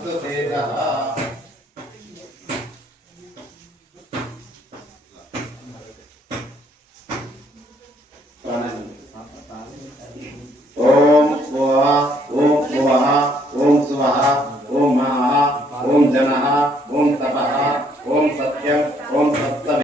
वस्तु तेजः ओम स्वाहा ओम स्वाहा ओम स्वाहा ओम महा ओम जनः ओम तपः ओम सत्यम ओम सत्य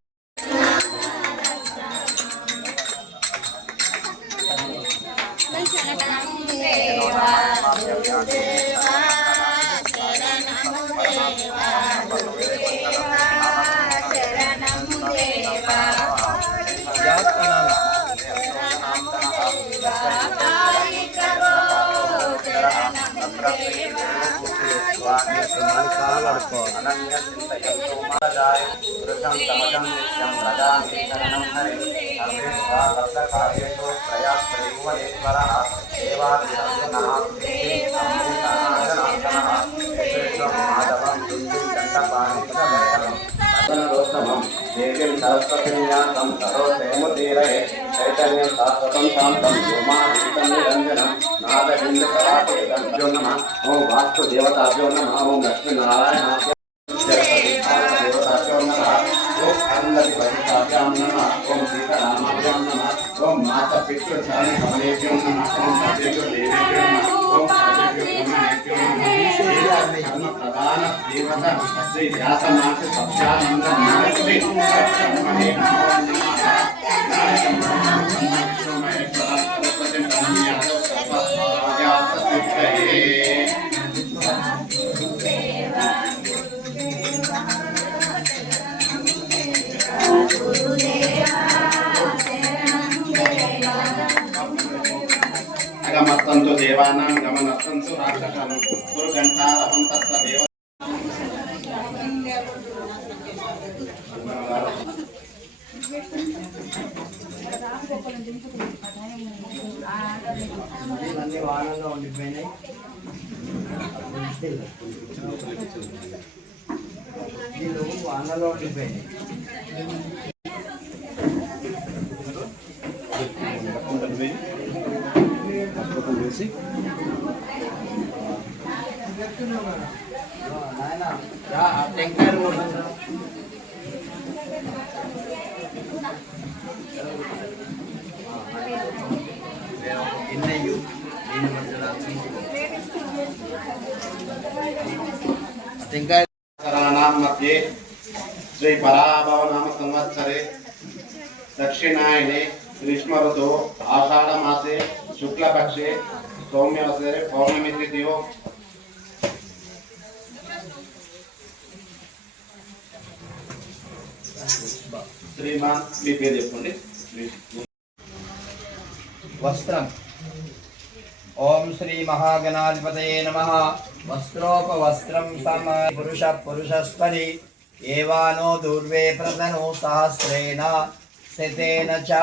सरस्वतीयां सरोतेमुदीरये चैतन्यं शाश्वतं शान्तं व्योमातीतं निरञ्जनं नादबिन्दुकलातीतं भ्यो नमः ओं वास्तुदेवताभ्यो नमः ओं लक्ष्मीनारायणाभ्यो देवताभ्यो नमः ओं अन्नदिवदिताभ्यां नमः ओं सीतारामाभ्यां नमः ओं मातापितृचारि कमलेभ्यो नमः ओं सर्वेभ्यो देवेभ्यो नमः ओं सर्वेभ्यो ब्रह्मणेभ्यो नमः प्रधान देवता श्री व्यासनाथ सत्यानंद श्री ब्रह्मणे नमो नमः गमस्तंतु देवानां गमनस्तंतु राक्षसानां दुर्गंधारहं तत्स देव అన్ని వాహనంలో ఉండిపోయినాయి వీళ్ళు వాహనంలో ఉండిపోయినాయి టెంకాయలు मध्ये श्री पराभव नाम संवत्सरे दक्षिणायने ग्रीष्म ऋतु आषाढ़ मासे शुक्ल पक्षे सौम्यवसरे पौर्णमी तिथियो श्रीमान మీ పేరు చెప్పండి वस्त्रम ओम श्री महागणाधिपतये नमः वस्त्रोपवस्त्रं सम पुरुष पुरुषस्परि एवानो दूर्वे प्रदनो सहस्रेण शतेन च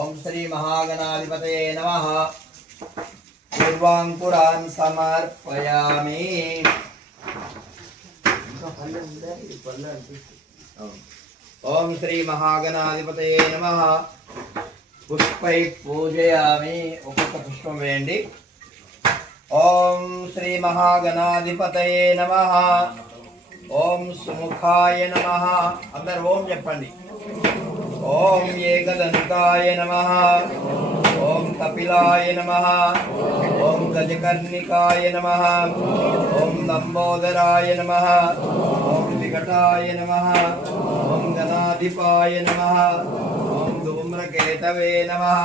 ओम श्री महागणाधिपतये नमः पूर्वांकुरान् समर्पयामि ओम श्री महागणाधिपतये नमः पुष्पै पूजयामि ఒక్కొక్క పుష్పం వేయండి ओम श्री महागणाधिपतये नमः ओम सुमुखाय नमः अंदर ओम చెప్పండి ओम एकदंताय नमः ओम कपिलाय नमः ओम गजकर्णिकाय नमः ओम लंबोदराय नमः ओम विकटाय नमः ओम गणाधिपाय नमः धूम्रकेतवे नमः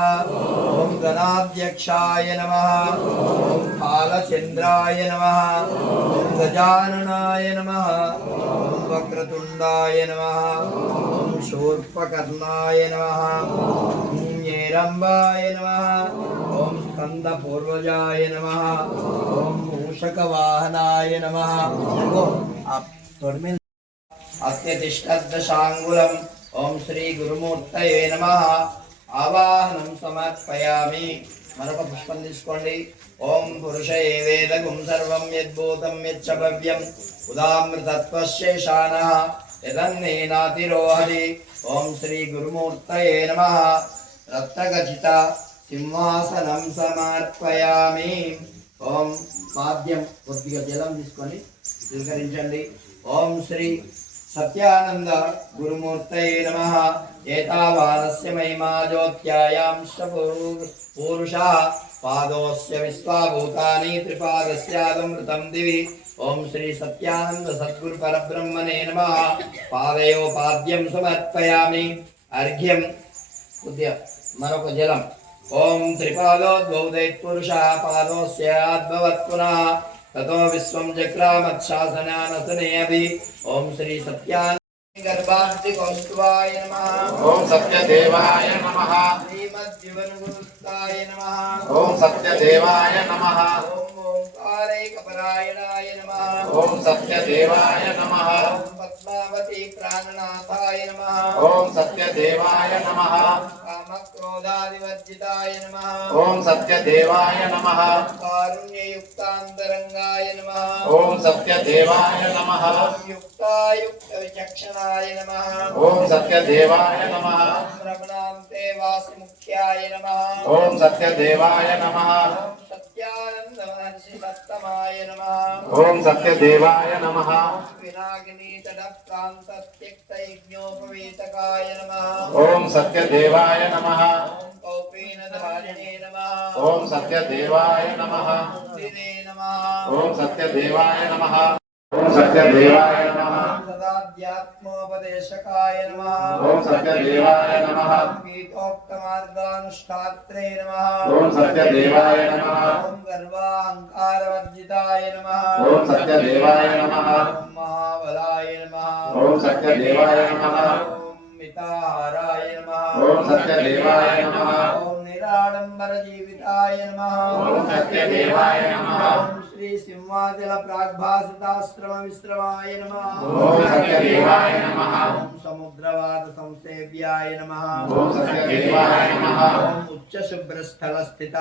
ओम गणाध्यक्षाय नमः ओम कालचंद्राय नमः ओम गजाननाय नमः ओम वक्रतुंडाय नमः ओम शूर्पकर्णाय नमः ओम येरंबाय नमः ओम स्कंदपूर्वजाय नमः ओम मूषकवाहनाय नमः आप अत्यतिष्ठद्दशांगुलम् ओम श्री गुरुमूर्तये नमः आवाहनं समर्पयामि मरొక పుష్పం తీసుకోండి ओम पुरुषये वेदगुं सर्वं यद्भूतं यच्च भव्यं उदामृतत्वशेषानः यदन्नेनातिरोहति ओम श्री गुरुमूर्तये नमः रत्नगचित सिंहासनं समर्पयामि ఓం పాద్యం కొద్దిగా జలం తీసుకొని స్వీకరించండి. ఓం శ్రీ సత్యానంద గురుమూర్తయే నమః. ఏతావానస్య మహిమా జ్యోత్యాయాం పూరుషः పాదోస్య విశ్వాభూతాని త్రిపాదస్యాదమృతం దివి. ఓం శ్రీ సత్యానంద సద్గురు పరబ్రహ్మణే నమః. పాదయో పాద్యం సమర్పయామి. అర్ఘ్యం కొద్దిగా మరొక జలం. ఓం త్రిపాదోద్భౌతైత్పురుషः పాదోస్యాద్భవత్ పునః తతో విశ్వం చక్రామత్శాసనానసనే అభి. ఓం శ్రీ సత్యానంద గర్భాంతి కౌస్తుభాయ నమః. ఓం సత్యదేవాయ నమః. శ్రీమద్వివనుగురుస్తాయ నమః. ఓం సత్యదేవాయ నమః. ఓం ఓంకారైకపరాయణాయ నమః. ఓం సత్యదేవాయ నమః. ఓం పద్మావతి ప్రాణనాథాయ నమః. ఓం సత్యదేవాయ నమః. కామక్రోధాదివర్జితాయ నమః. ఓం సత్యదేవాయ నమః. కారుణ్యయుక్తాంతరంగాయ నమః. ఓం సత్యదేవాయ నమః. యుక్తాయుక్త విచక్షణాయ నమః. ఓం సత్యదేవాయ నమః. రమణాంతే వాసిముఖ్యాయ నమః. ఓం సత్యదేవాయ నమః. ఓం సత్యానంద మహర్షి సత్తమాయ నమః. ఓం సత్యదేవాయ నమః. వినాగిని తటప్రాంత త్యక్త యజ్ఞోపవీతకాయ నమః. ఓం సత్యదేవాయ నమః. ఓం కౌపీనధారిణే నమః. ఓం సత్యదేవాయ నమః. దినే నమః. ఓం సత్యదేవాయ నమః. ఓం సత్యదేవాయ నమః. సదాధ్యాత్మోపదేశకాయ నమః. ఓం సత్యదేవాయ నమః. గీతోక్తమార్గానుష్ఠాత్రే నమః. ఓం సత్యదేవాయ నమః. ఓం గర్వాహంకారవర్జితాయ నమః. ఓం సత్యదేవాయ నమః. ఓం మహాబలాయ నమః. ఓం సత్యదేవాయ నమః. ఓం మితాహారాయ నమః. ఓం సత్యదేవాయ నమః. ఓం నిరాడంబర జీవితాయ నమః. ఓం సత్యదేవాయ నమః. ఓం శ్రీ సింహాచల ప్రాగ్భాసితాశ్రమ విశ్రమాయ నమః. ఓం సత్యదేవాయ నమః. ఓం సముద్రవాద సంసేవ్యాయ నమః. ఓం సత్యదేవాయ నమః. ఓం ఉచ్చ శుభ్రస్థల స్థిత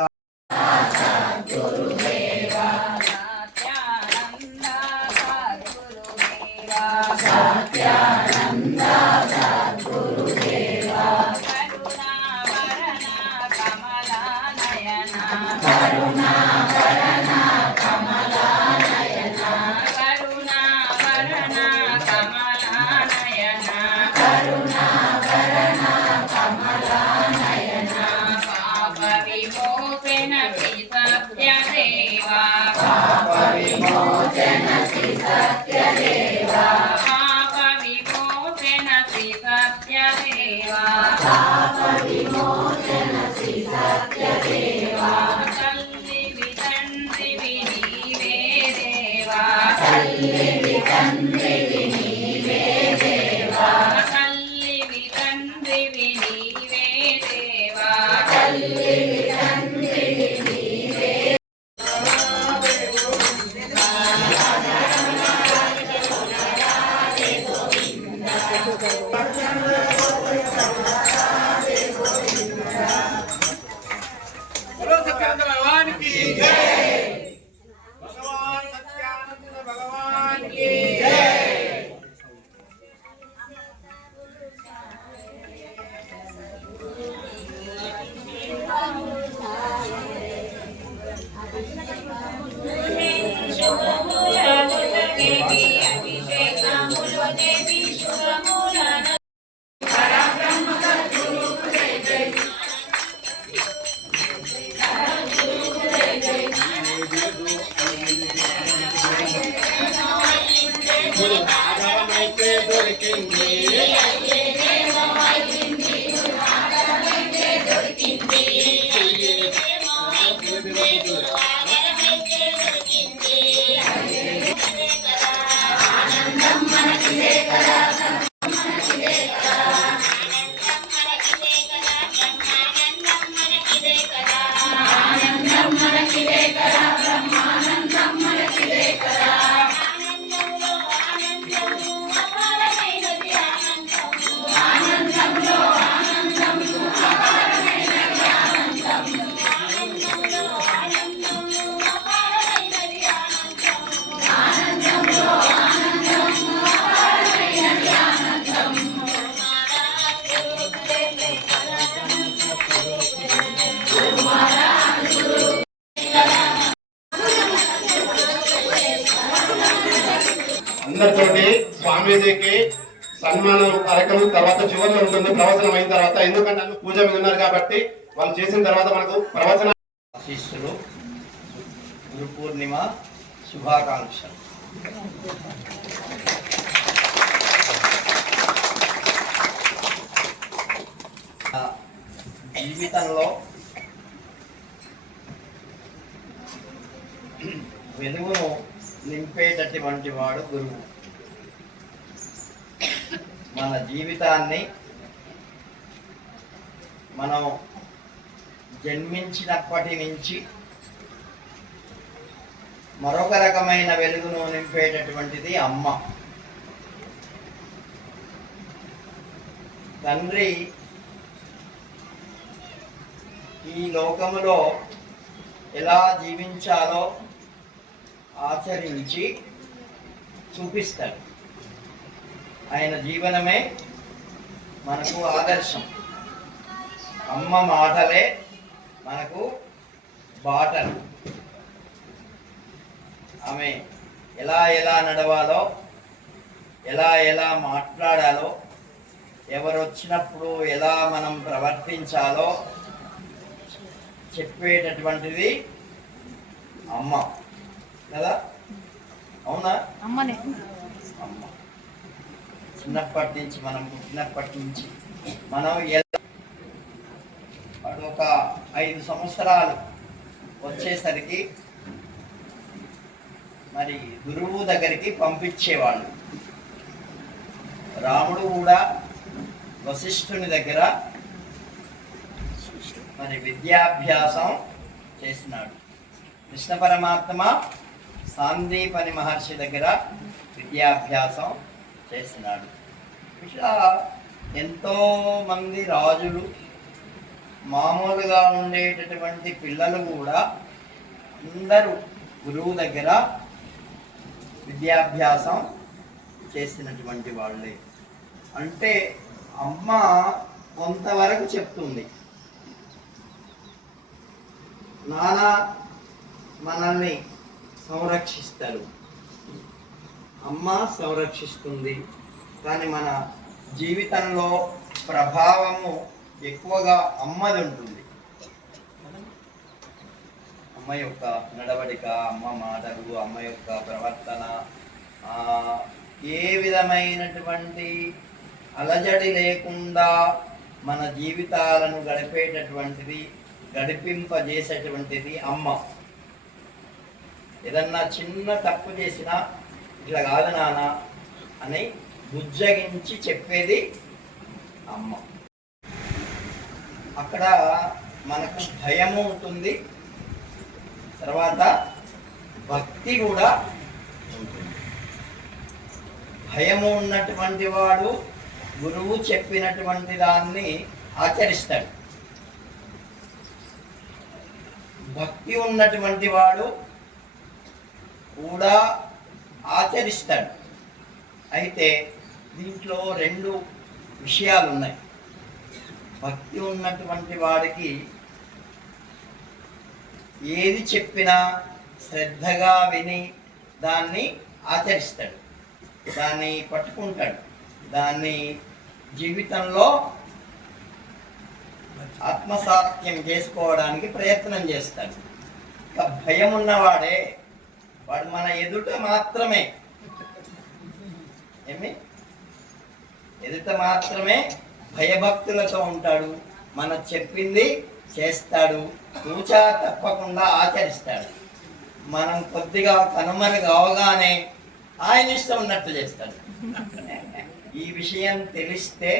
भगवान की जय। भगवान सत्यानंद भगवान की जय। అందరితోటి స్వామీజీకి సన్మానం కార్యక్రమం తర్వాత చివరిలో ఉంటుంది ప్రవచనం అయిన తర్వాత. ఎందుకంటే పూజ మీద ఉన్నారు కాబట్టి వాళ్ళు చేసిన తర్వాత మనకు ప్రవచన ఆశీస్సులు, గురు పూర్ణిమ శుభాకాంక్షలు. జీవితంలో వెలుగును నింపేటటువంటి వాడు గురువు. మన జీవితాన్ని మనం జన్మించినప్పటి నుంచి మరొక రకమైన వెలుగును నింపేటటువంటిది అమ్మ. తండ్రి ఈ లోకములో ఎలా జీవించాలో ఆచరించి చూపిస్తాడు. ఆయన జీవనమే మనకు ఆదర్శం. అమ్మ మాటలే మనకు బాటలు. ఆమె ఎలా ఎలా నడవాలో, ఎలా మాట్లాడాలో, ఎవరు వచ్చినప్పుడు ఎలా మనం ప్రవర్తించాలో చెప్పేటటువంటిది అమ్మ కదా. అవునా? అమ్మనే. అమ్మ చిన్నప్పటి నుంచి, మనం పుట్టినప్పటి నుంచి మనం ఒక 5 సంవత్సరాలు వచ్చేసరికి మరి గురువు దగ్గరికి పంపించేవాళ్ళు. రాముడు కూడా వశిష్ఠుని దగ్గర మరి విద్యాభ్యాసం చేసినాడు. కృష్ణ పరమాత్మ సాందీపని మహర్షి దగ్గర విద్యాభ్యాసం చేసినాడు. ఇట్లా ఎంతో మంది రాజులు, మామూలుగా ఉండేటటువంటి పిల్లలు కూడా అందరూ గురువు దగ్గర విద్యాభ్యాసం చేసినటువంటి వాళ్ళే. అంటే అమ్మ కొంతవరకు చెప్తుంది. నాన్న మనల్ని సంరక్షిస్తారు, అమ్మ సంరక్షిస్తుంది. కానీ మన జీవితంలో ప్రభావము ఎక్కువగా అమ్మది ఉంటుంది. అమ్మ యొక్క నడవడిక, అమ్మ మాటలు, అమ్మ యొక్క ప్రవర్తన, ఏ విధమైనటువంటి అలజడి లేకుండా మన జీవితాలను గడిపింపజేసేటువంటిది అమ్మ. ఏదన్నా చిన్న తప్పు చేసినా ఇట్లా కాదు నాన్న అని బుజ్జగించి చెప్పేది అమ్మ. అక్కడ మనకు భయము ఉంటుంది, తర్వాత భక్తి కూడా ఉంటుంది. భయము ఉన్నటువంటి వాడు గురువు చెప్పినటువంటి దాన్ని ఆచరిస్తాడు. భక్తి ఉన్నటువంటి వాడు కూడా ఆచరిస్తాడు. అయితే దీంట్లో 2 విషయాలు ఉన్నాయి. భక్తి ఉన్నటువంటి వాడికి ఏది చెప్పినా శ్రద్ధగా విని దాన్ని ఆచరిస్తాడు, దాన్ని పట్టుకుంటాడు, దాన్ని జీవితంలో ఆత్మసాత్యం చేసుకోవడానికి ప్రయత్నం చేస్తాడు. ఇక భయం ఉన్నవాడే వాడు మన ఎదుట మాత్రమే భయభక్తులతో ఉంటాడు. మన చెప్పింది చేస్తాడు, తూచా తప్పకుండా ఆచరిస్తాడు. మనం కొద్దిగా కనుమరుగు అవగానే ఆయన ఇష్టం ఉన్నట్టు చేస్తాడు. ఈ విషయం తెలిస్తే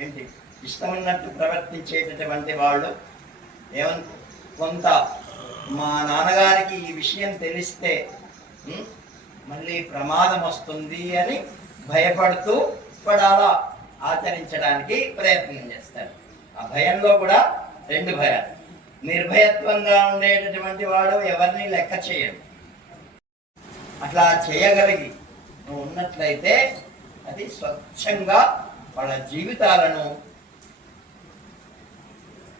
ఏంటి, ఇష్టం ఉన్నట్టు ప్రవర్తించేటటువంటి వాళ్ళు కొంత మా నాన్నగారికి ఈ విషయం తెలిస్తే మళ్ళీ ప్రమాదం వస్తుంది అని భయపడుతూ వాడు అలా ఆచరించడానికి ప్రయత్నం చేస్తాడు. ఆ భయంలో కూడా 2 భయాలు. నిర్భయత్వంగా ఉండేటటువంటి వాడు ఎవరిని లెక్క చేయడు. అట్లా చేయగలిగి నువ్వు ఉన్నట్లయితే అది స్వచ్ఛంగా వాళ్ళ జీవితాలను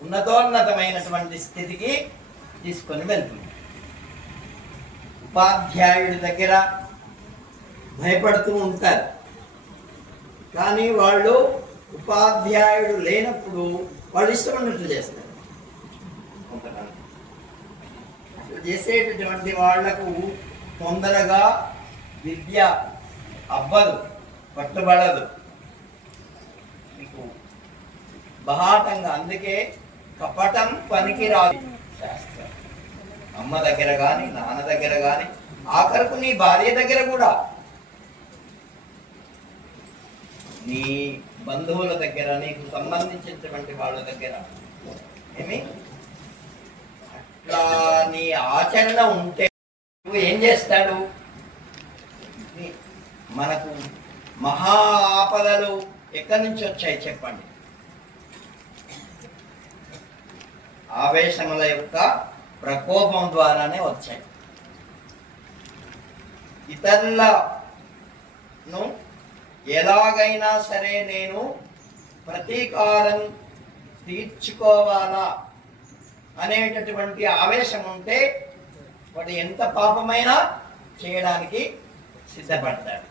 ఉన్నతోన్నతమైనటువంటి స్థితికి తీసుకొని వెళ్తుంది. ఉపాధ్యాయుడి దగ్గర భయపడుతూ ఉంటారు. కానీ వాళ్ళు ఉపాధ్యాయుడు లేనప్పుడు వాళ్ళు ఇష్టం ఉన్నట్లు చేస్తారు. కొంతమంది చేసేటటువంటి వాళ్లకు తొందరగా విద్య అవ్వదు, పట్టుబడదు. మీకు బహాటంగా, అందుకే కపటం పనికిరాదు శాస్త్రం. అమ్మ దగ్గర కానీ, నాన్న దగ్గర కానీ, ఆఖరకు నీ భార్య దగ్గర కూడా, నీ బంధువుల దగ్గర, నీకు సంబంధించినటువంటి వాళ్ళ దగ్గర అట్లా నీ ఆచరణ ఉంటే నువ్వు ఏం చేస్తాడు? మనకు మహా ఆపదలు ఎక్కడి నుంచి వచ్చాయి చెప్పండి? ఆవేశముల యొక్క ప్రకోపం ద్వారానే వచ్చాయి. ఇతరులను ఎలాగైనా సరే నేను ప్రతీకారం తీర్చుకోవాలా అనేటటువంటి ఆవేశం ఉంటే వాడు ఎంత పాపమైనా చేయడానికి సిద్ధపడతాడు.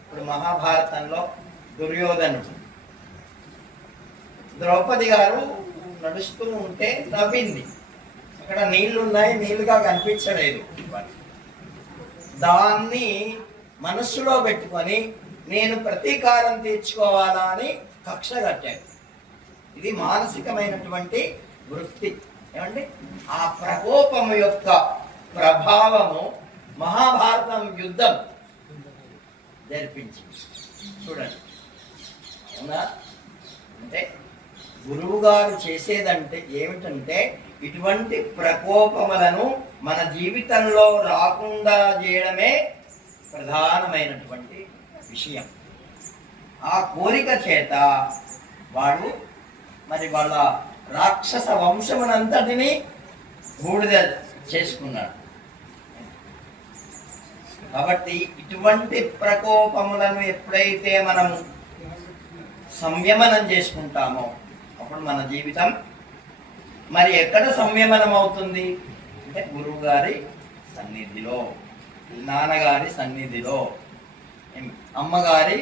ఇప్పుడు మహాభారతంలో దుర్యోధనుడు, ద్రౌపది గారు నడుస్తూ ఉంటే నవ్వింది. అక్కడ నీళ్లున్నాయి, నీళ్లుగా కనిపించలేదు. దాన్ని మనస్సులో పెట్టుకొని నేను ప్రతీకారం తీర్చుకోవాలా అని కక్ష కట్టాడు. ఇది మానసికమైనటువంటి వృత్తి. ఏమండి? ఆ ప్రకోపము యొక్క ప్రభావము మహాభారతం యుద్ధం జరిపించింది. చూడండి, అవునా? అంటే గురువు గారు చేసేదంటే ఏమిటంటే ఇటువంటి ప్రకోపములను మన జీవితంలో రాకుండా చేయడమే ప్రధానమైనటువంటి విషయం. ఆ కోరిక చేత వాడు మరి వాళ్ళ రాక్షస వంశమునంతటిని బూడిద చేసుకున్నాడు. కాబట్టి ఇటువంటి ప్రకోపములను ఎప్పుడైతే మనము సంయమనం చేసుకుంటామో అప్పుడు మన జీవితం మరి ఎక్కడ సంయమనం అవుతుంది అంటే గురువు గారి సన్నిధిలో, నాన్నగారి సన్నిధిలో, అమ్మగారి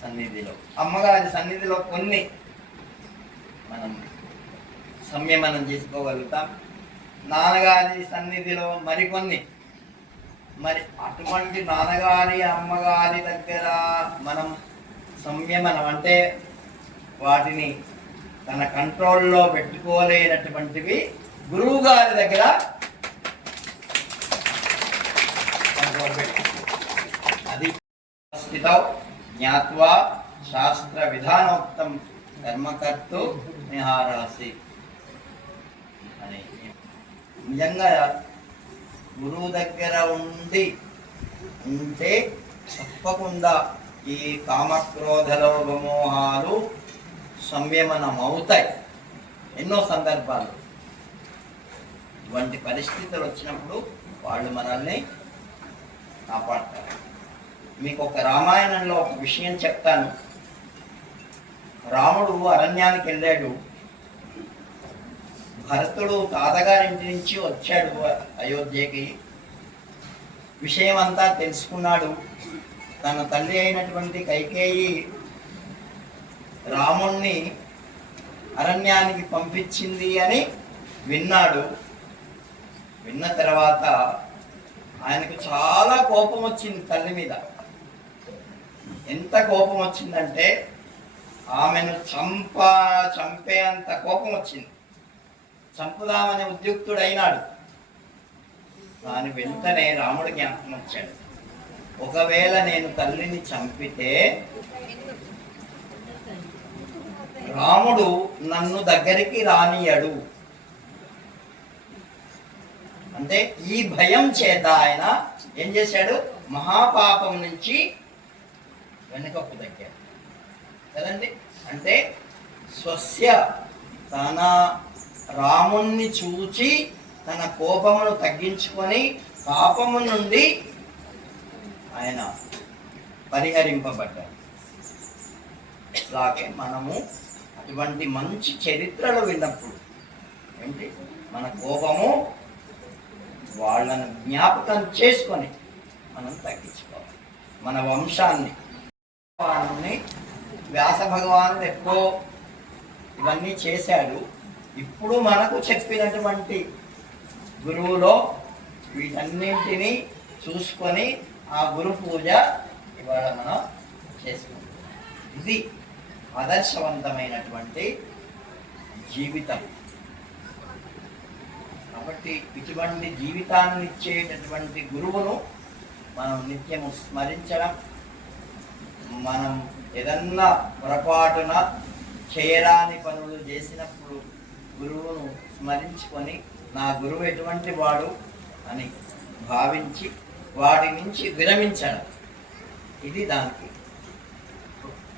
సన్నిధిలో. అమ్మగారి సన్నిధిలో కొన్ని మనం సంయమనం చేసుకోగలుగుతాం, నాన్నగారి సన్నిధిలో మరికొన్ని. మరి అటువంటి నాన్నగారి అమ్మగారి దగ్గర మనం సంయమనం అంటే వాటిని తన కంట్రోల్లో పెట్టుకోలేనటువంటివి గురువు గారి దగ్గర కంట్రోల్ పెట్టి, అది స్థిత జ్ఞాత్వా శాస్త్ర విధానోక్తం కర్మకర్తు నిహారాసి అని. నిజంగా గురువు దగ్గర ఉంటే తప్పకుండా ఈ కామక్రోధ లోభమోహాలు సంయమనం అవుతాయి. ఎన్నో సందర్భాలు ఇటువంటి పరిస్థితులు వచ్చినప్పుడు వాళ్ళు మనల్ని కాపాడతారు. మీకు ఒక రామాయణంలో ఒక విషయం చెప్తాను. రాముడు అరణ్యానికి వెళ్ళాడు. భరతుడు తాతగారింటి నుంచి వచ్చాడు అయోధ్యకి. విషయం అంతా తెలుసుకున్నాడు. తన తల్లి అయినటువంటి కైకేయి రాముణ్ణి అరణ్యానికి పంపించింది అని విన్నాడు. విన్న తర్వాత ఆయనకు చాలా కోపం వచ్చింది తల్లి మీద. ఎంత కోపం వచ్చిందంటే ఆమెను చంపేంత కోపం వచ్చింది. చంపుదామనే ఉద్యుక్తుడైనాడు. దాని వెంటనే రాముడి జ్ఞాపకం వచ్చాడు. ఒకవేళ నేను తల్లిని చంపితే రాముడు నన్ను దగ్గరికి రానియడు. అంటే ఈ భయం చేత ఆయన ఏం చేశాడు? మహాపాపం నుంచి వెనుకకు దగ్గర కదండి. అంటే స్వస్య తన రాముణ్ణి చూచి తన కోపమును తగ్గించుకొని పాపము నుండి ఆయన పరిహరింపబడ్డారు. అలాగే మనము అటువంటి మంచి చరిత్రలు విన్నప్పుడు ఏంటి మన కోపము వాళ్ళను జ్ఞాపకం చేసుకొని మనం తగ్గించుకోవాలి. మన వంశాన్ని వ్యాస భగవానుడు ఎప్పుడో ఇవన్నీ చేశాడు. ఇప్పుడు మనకు చెప్పినటువంటి గురువులో వీటన్నింటినీ చూసుకొని ఆ గురు పూజ ఇవాళ మనం చేసుకుంటాం. ఇది ఆదర్శవంతమైనటువంటి జీవితం. కాబట్టి ఇటువంటి జీవితాన్ని ఇచ్చేటటువంటి గురువును మనం నిత్యము స్మరించడం, మనం ఏదన్నా పొరపాటున చేయరాని పనులు చేసినప్పుడు గురువును స్మరించుకొని నా గురువు ఎటువంటి వాడు అని భావించి వాడి నుంచి విరమించడం, ఇది దానికి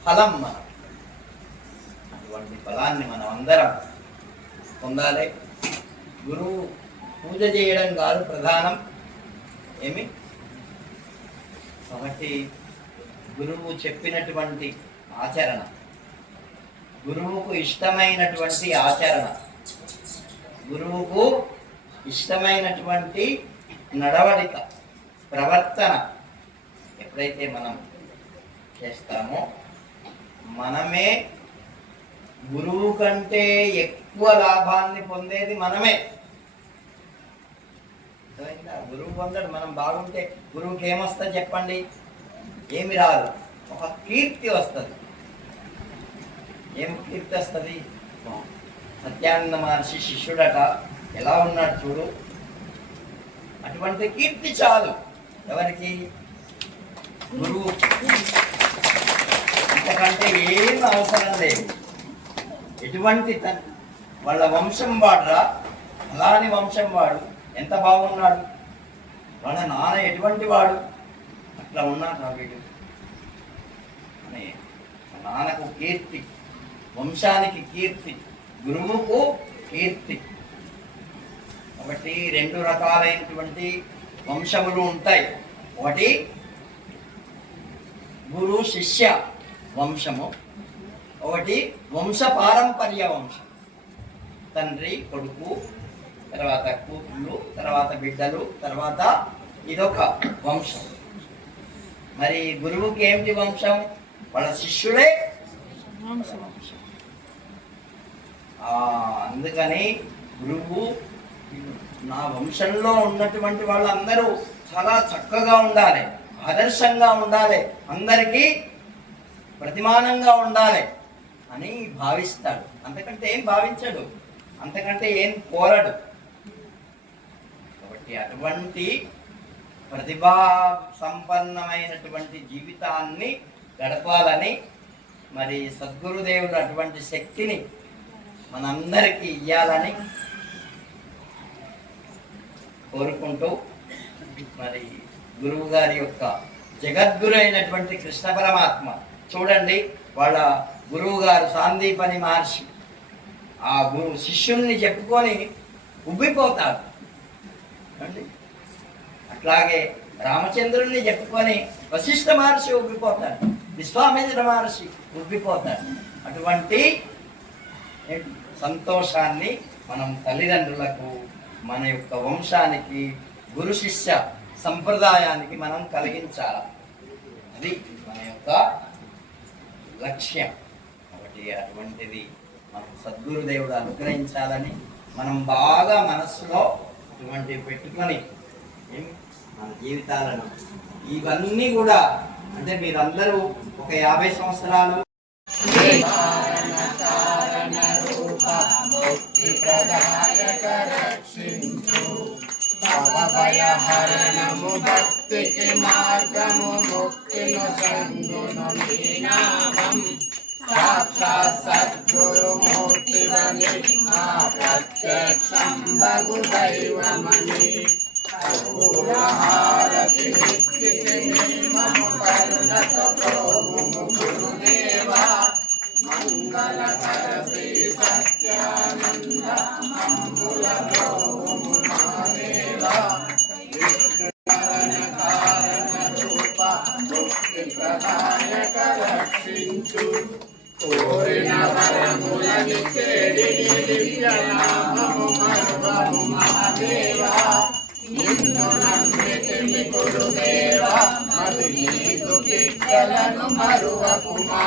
ఫలం. మనం అటువంటి ఫలాన్ని మనం అందరం పొందాలి. గురువు పూజ చేయడం కాదు ప్రధానం ఏమి. కాబట్టి గురువు చెప్పినటువంటి ఆచరణ, గురువుకు ఇష్టమైనటువంటి ఆచరణ, గురువుకు ఇష్టమైనటువంటి నడవడిక, ప్రవర్తన ఎప్పుడైతే మనం చేస్తామో మనమే గురువు కంటే ఎక్కువ లాభాన్ని పొందేది మనమే. గురువు పొందడు, మనం బాగుంటే గురువుకి ఏమొస్తుంది చెప్పండి? ఏమి రాదు, ఒక కీర్తి వస్తుంది. ఏం కీర్తి వస్తుంది? సత్యానంద మహర్షి శిష్యుడట, ఎలా ఉన్నాడు చూడు, అటువంటి కీర్తి చాలు. ఎవరికి? గురువు. ఇంతకంటే ఏం అవసరం లేదు. ఎటువంటి వాళ్ళ వంశం వాడురా, అలాని వంశం వాడు, ఎంత బాగున్నాడు, వాళ్ళ నాన్న ఎటువంటి వాడు, అట్లా ఉన్నాడు నా వీడు అని నాన్నకు కీర్తి, వంశానికి కీర్తి, గురువుకు కీర్తి. కాబట్టి రెండు రకాలైనటువంటి వంశములు ఉంటాయి. ఒకటి గురు శిష్య వంశము, ఒకటి వంశ పారంపర్య వంశం. తండ్రి కొడుకు, తర్వాత కూతుళ్ళు, తర్వాత బిడ్డలు, తర్వాత ఇదొక వంశం. మరి గురువుకి ఏమిటి వంశం? వాళ్ళ శిష్యుడే వంశం. అందుకని గురువు నా వంశంలో ఉన్నటువంటి వాళ్ళందరూ చాలా చక్కగా ఉండాలి, ఆదర్శంగా ఉండాలి, అందరికీ ప్రతిమానంగా ఉండాలి అని భావిస్తాడు. అంతకంటే ఏం భావించడు, అంతకంటే ఏం కోరడు. కాబట్టి అటువంటి ప్రతిభా సంపన్నమైనటువంటి జీవితాన్ని గడపాలని మరి సద్గురుదేవుడు అటువంటి శక్తిని మనందరికీ ఇయ్యాలని కోరుకుంటూ, మరి గురువు గారి యొక్క జగద్గురు అయినటువంటి కృష్ణ పరమాత్మ చూడండి, వాళ్ళ గురువు గారు సాందీపని మహర్షి ఆ గురు శిష్యుల్ని చెప్పుకొని ఉబ్బిపోతాడు. అట్లాగే రామచంద్రుల్ని చెప్పుకొని వశిష్ఠ మహర్షి ఉబ్బిపోతాడు, విశ్వామిత్ర మహర్షి ఉబ్బిపోతాడు. అటువంటి సంతోషాన్ని మనం తల్లిదండ్రులకు, మన యొక్క వంశానికి, గురు శిష్య సంప్రదాయానికి మనం కలిగించాలి. అది మన యొక్క లక్ష్యం. కాబట్టి అటువంటిది మనం సద్గురుదేవుడు అనుగ్రహించాలని మనం బాగా మనస్సులో అటువంటివి పెట్టుకొని మన జీవితాలను, ఇవన్నీ కూడా అంటే మీరందరూ ఒక 50 సంవత్సరాలు భయహరణము భక్తికి మార్గము ముక్తిను సంగును నీ నామం సాక్షాత్ సద్గురుమూర్తివని మా ప్రత్యక్షం బగు దైవమని హారతి నిత్యకి మము కరుణతో ప్రోముము గురుదేవా మంగళకర శ్రీ సత్యానంద మంగుల ప్రోముము మాదేవా కారణ రూప ముక్తి ప్రదాయక రక్షించు కోరిన వరములని చేడి దివ్యనామము మరువము మహాదేవా నిన్ను నమ్మితిమి గురుదేవా అది నీదు పెద్దలను మరువకుమా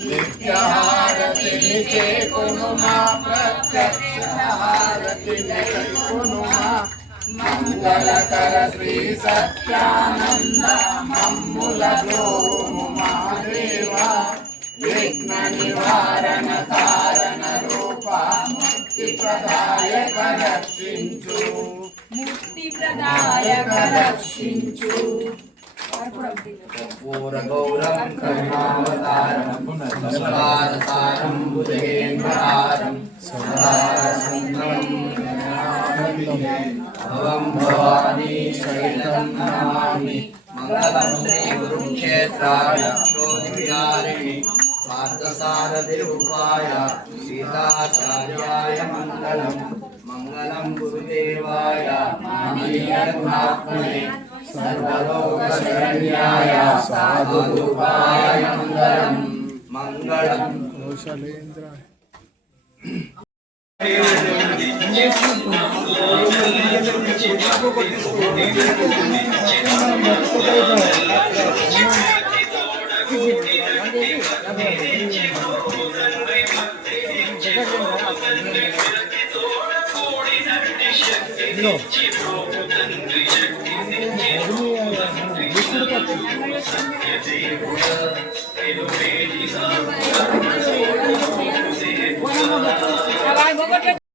నిత్యహారతిని చేకొనుమా ప్రత్యక్ష హారతిని కొనుమా మంగళకర శ్రీ సత్యానంద మమ్ముల బ్రోము మహాదేవా విఘ్న నివారణ కారణ రూప ముక్తి ప్రదాయక రక్షించు ముక్తి ప్రదాయక రక్షించు. కర్పూర గౌరం కరుణావతారం సంసారసారం భుజగేంద్రహారం భవం భవానీ శైలం నమామి మంగళం శ్రీ కురుక్షేత్రాయ క్షోధివిహారిణి పార్థసారథిరూపాయ సీతాచార్యాయ మంగళం మంగళం గురుదేవాయ మహనీయాత్మనే సర్వలోకశరణ్యాయ సాధురూపాయ మంగళం మంగళం Abajo,